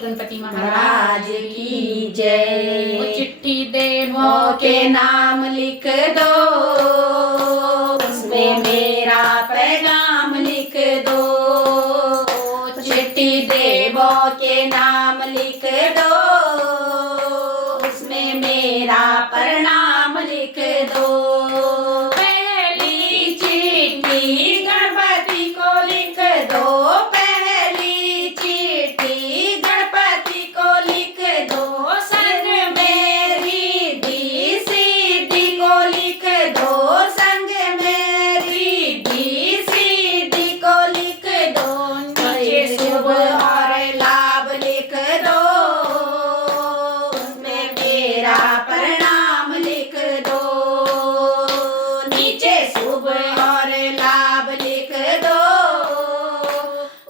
गणपति महाराज की जय। वो चिट्ठी देवों के नाम लिख दो, उसमें मेरा पैगाम लिख दो। चिट्ठी देवों के नाम लिख दो, उसमें मेरा प्रणाम लिख दो। पहली चिट्ठी गणपति को लिख दो, पहली चिट्ठी गणपति को लिख दो। संग में रिद्धि सिद्धि को लिख दो, संग में रिद्धि सिद्धि को लिख दो। नीचे शुभ और लाभ लिख दो, उसमें मेरा प्रणाम लिख दो। नीचे शुभ और लाभ लिख दो,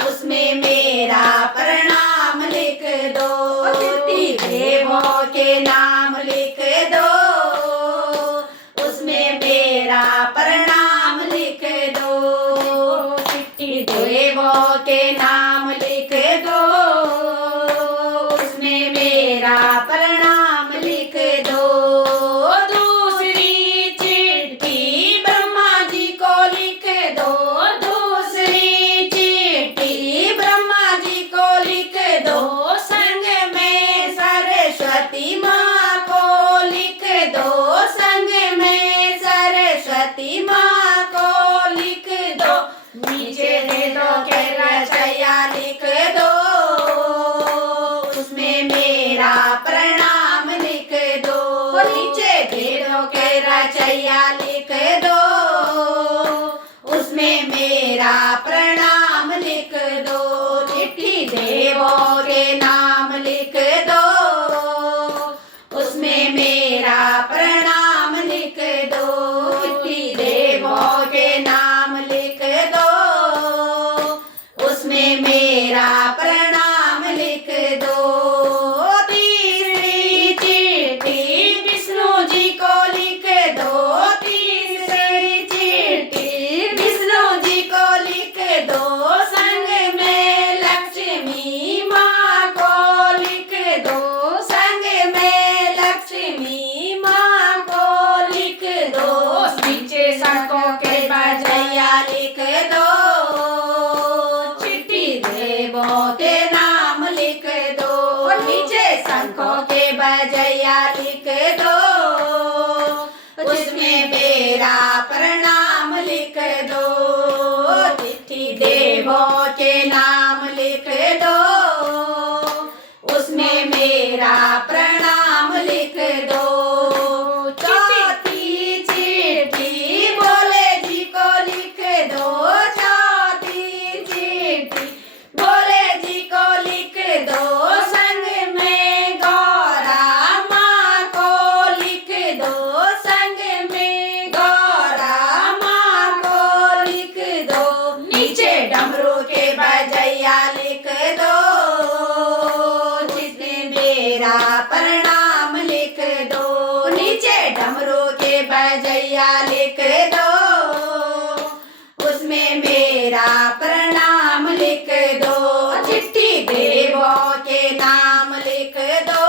उसमें मेरा प्रणाम लिख दो। चिट्ठी देवों के नाम लिख दो, उसमें मेरा प्रणाम लिख दो। चिट्ठी देवों के नाम लिख दो, उसमें मेरा प्रणाम लिख दो। दूसरी चिट्ठी ब्रह्मा जी को लिख दो, दूसरी चिट्ठी ब्रह्मा जी को लिख दो। संग में सरस्वती माँ को लिख दो, संग में सरस्वती माँ को लिख दो। नीचे दे दो के रचैया लिख दो, उसमें मेरा प्रणाम लिख दो। नीचे दे दो के रचैया लिख दो, उसमें मेरा प्रणाम लिख दो। चिट्ठी देवों के नाम लिख दो, उसमें मेरा प्रणाम लिख दो। चिट्ठी देवों के नाम लिख दो, उसमें मेरा प्रणाम लिख दो। तीसरी चिट्ठी विष्णु जी को लिख दो, तीसरी चिट्ठी विष्णु जी को लिख दो। संग में लक्ष्मी माँ को लिख दो, संग में लक्ष्मी माँ को लिख दो। नीचे सड़कों के बजैया लिख दो, चिट्ठी देवों के नाम लिख दो। नीचे शंखों के बजैया लिख दो, उसमें मेरा प्रणाम लिख दो। चिट्ठी देवों के नाम लिख दो, उसमें मेरा प्रणाम लिख दो। चौथी चिट्ठी भोले जी को लिख दो, चौथी चिट्ठी भोले जी को लिख दो। संग में गौरा माँ को लिख दो, संग में गौरा माँ को लिख दो। नीचे डमरू के बजैया लिख दो, जिसमें मेरा प्रणाम लिख दो। नीचे डमरू के बजैया लिख दो, उसमें मेरा प्रणाम लिख दो। चिट्ठी देवों के नाम लिख दो,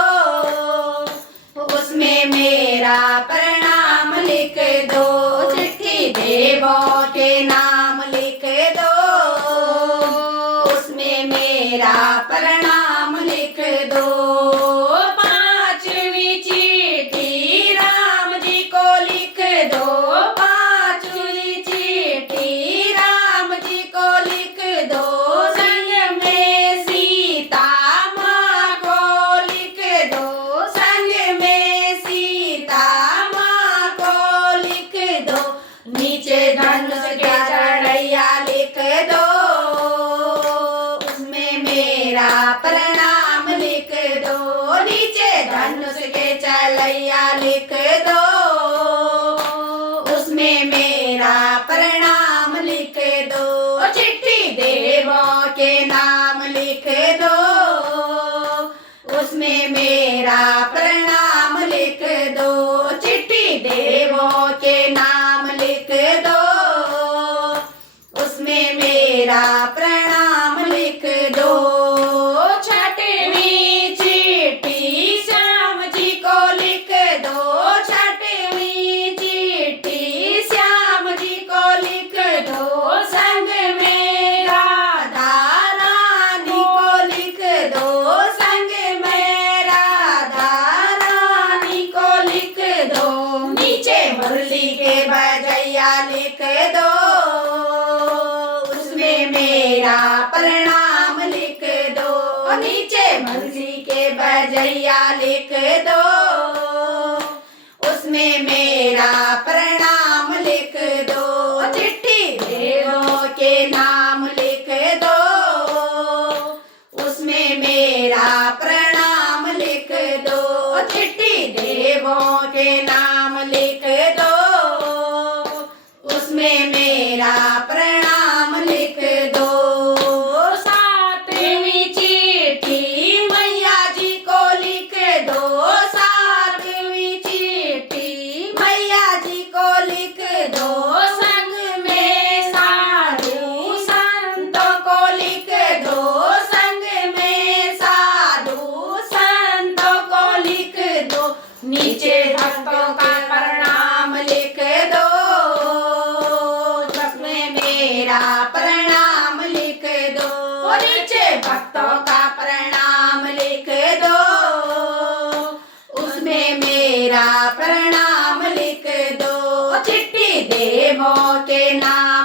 उसमें मेरा प्रणाम लिख दो। चिट्ठी देवों के नाम लिख दो, उसमें मेरा प्रणाम लिख दो। पांचवी चिट्ठी राम जी को लिख दो, पांचवी चिट्ठी राम जी को लिख दो। संग में सीता माँ को लिख दो, संग में सीता माँ को लिख दो। नीचे धनुष के चढ़ैया लिख दो, उसमें मेरा प्रणाम लिख दो। नीचे धनुष के चलैया लिख दो, उसमें मेरा प्रणाम लिख दो। चिट्ठी देवों के नाम लिख दो, उसमें मेरा प्रणाम लिख दो। चिट्ठी देवों के नाम लिख दो, उसमें मेरा प्रणाम लिख दो। छठवीं नीचे बंसी के बजैया लिख दो, उसमें मेरा प्रणाम लिख दो। चिट्ठी देवों के नाम लिख दो, उसमें मेरा प्रणाम लिख दो। चिट्ठी देवों के नाम लिख दो, उसमें मेरा प्रणाम लिख दो। सातवीं चिट्ठी मैया जी को लिख दो, सातवीं चिट्ठी मैया जी को लिख दो। संग में साधु संतों को लिख दो, संग में साधु संतों को लिख दो। नीचे भक्तों का प्रणाम लिख दो, उसमें मेरा प्रणाम लिख दो। नीचे भक्तों का प्रणाम लिख दो, उसमें मेरा प्रणाम लिख दो। चिट्ठी देवों के नाम